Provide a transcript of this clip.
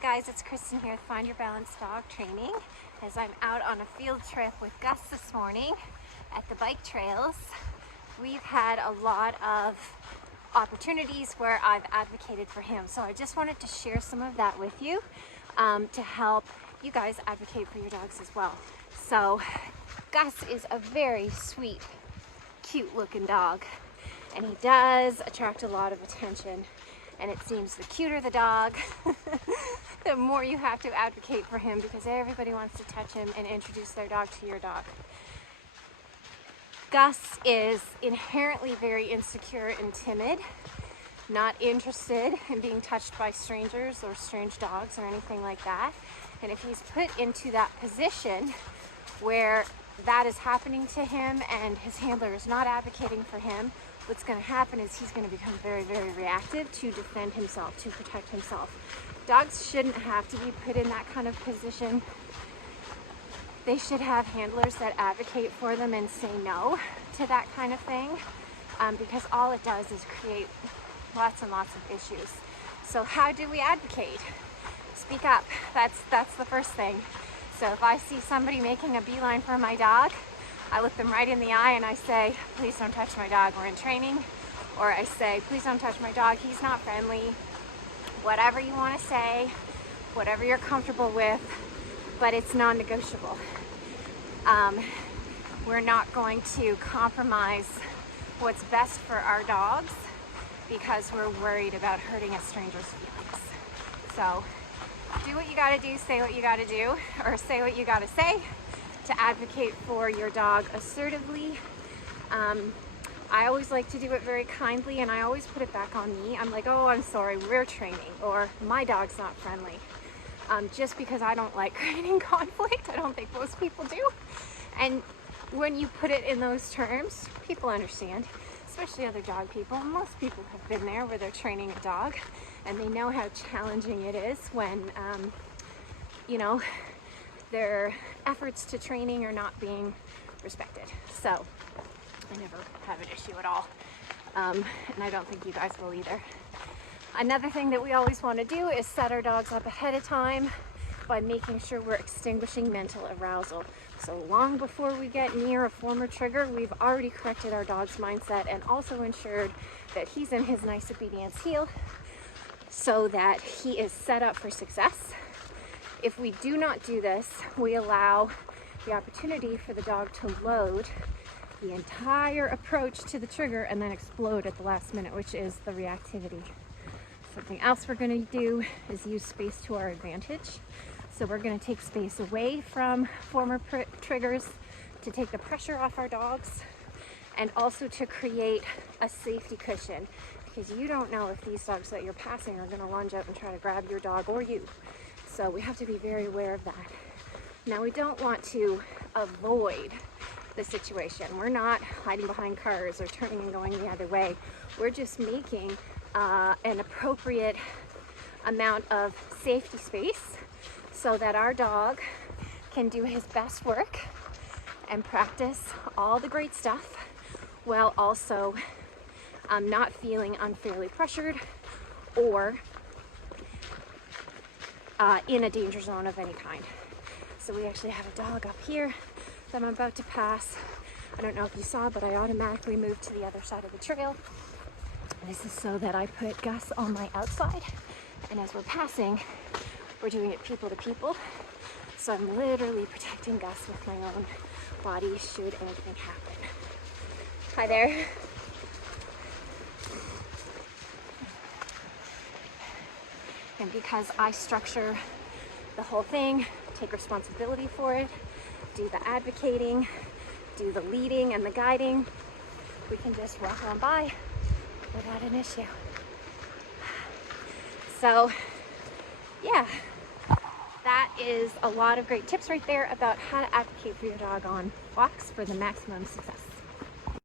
Hey guys, it's Kristen here with Find Your Balance Dog Training as I'm out on a field trip with Gus this morning at the bike trails. We've had a lot of opportunities where I've advocated for him, so I just wanted to share some of that with you to help you guys advocate for your dogs as well. So Gus is a very sweet, cute looking dog, and he does attract a lot of attention. And it seems the cuter the dog, the more you have to advocate for him, because everybody wants to touch him and introduce their dog to your dog. Gus is inherently very insecure and timid, not interested in being touched by strangers or strange dogs or anything like that. And if he's put into that position where that is happening to him and his handler is not advocating for him, what's going to happen is he's going to become very, very reactive to defend himself, to protect himself. Dogs shouldn't have to be put in that kind of position. They should have handlers that advocate for them and say no to that kind of thing, because all it does is create lots and lots of issues. So how do we advocate? Speak up. That's the first thing. So if I see somebody making a beeline for my dog, I look them right in the eye and I say, please don't touch my dog, we're in training. Or I say, please don't touch my dog, he's not friendly. Whatever you want to say, whatever you're comfortable with, but it's non-negotiable. We're not going to compromise what's best for our dogs because we're worried about hurting a stranger's feelings. So do what you gotta do, say what you gotta do, or say what you gotta say to advocate for your dog assertively. I always like to do it very kindly, and I always put it back on me. I'm like, oh, I'm sorry, we're training, or my dog's not friendly. Just because I don't like creating conflict. I don't think most people do. And when you put it in those terms, people understand, especially other dog people. Most people have been there where they're training a dog, and they know how challenging it is when, their efforts to training are not being respected. So I never have an issue at all, and I don't think you guys will either. Another thing that we always want to do is set our dogs up ahead of time by making sure we're extinguishing mental arousal. So long before we get near a former trigger, we've already corrected our dog's mindset and also ensured that he's in his nice obedience heel so that he is set up for success. If we do not do this, we allow the opportunity for the dog to load the entire approach to the trigger and then explode at the last minute, which is the reactivity. Something else we're going to do is use space to our advantage. So we're going to take space away from former triggers to take the pressure off our dogs, and also to create a safety cushion, because you don't know if these dogs that you're passing are going to lunge out and try to grab your dog or you. So we have to be very aware of that. Now, we don't want to avoid the situation. We're not hiding behind cars or turning and going the other way. We're just making an appropriate amount of safety space so that our dog can do his best work and practice all the great stuff while also not feeling unfairly pressured or in a danger zone of any kind. So we actually have a dog up here that I'm about to pass. I don't know if you saw, but I automatically moved to the other side of the trail. This is so that I put Gus on my outside, and as we're passing, we're doing it people to people. So I'm literally protecting Gus with my own body should anything happen. Hi there. And because I structure the whole thing, take responsibility for it, do the advocating, do the leading and the guiding, we can just walk on by without an issue. So yeah, that is a lot of great tips right there about how to advocate for your dog on walks for the maximum success.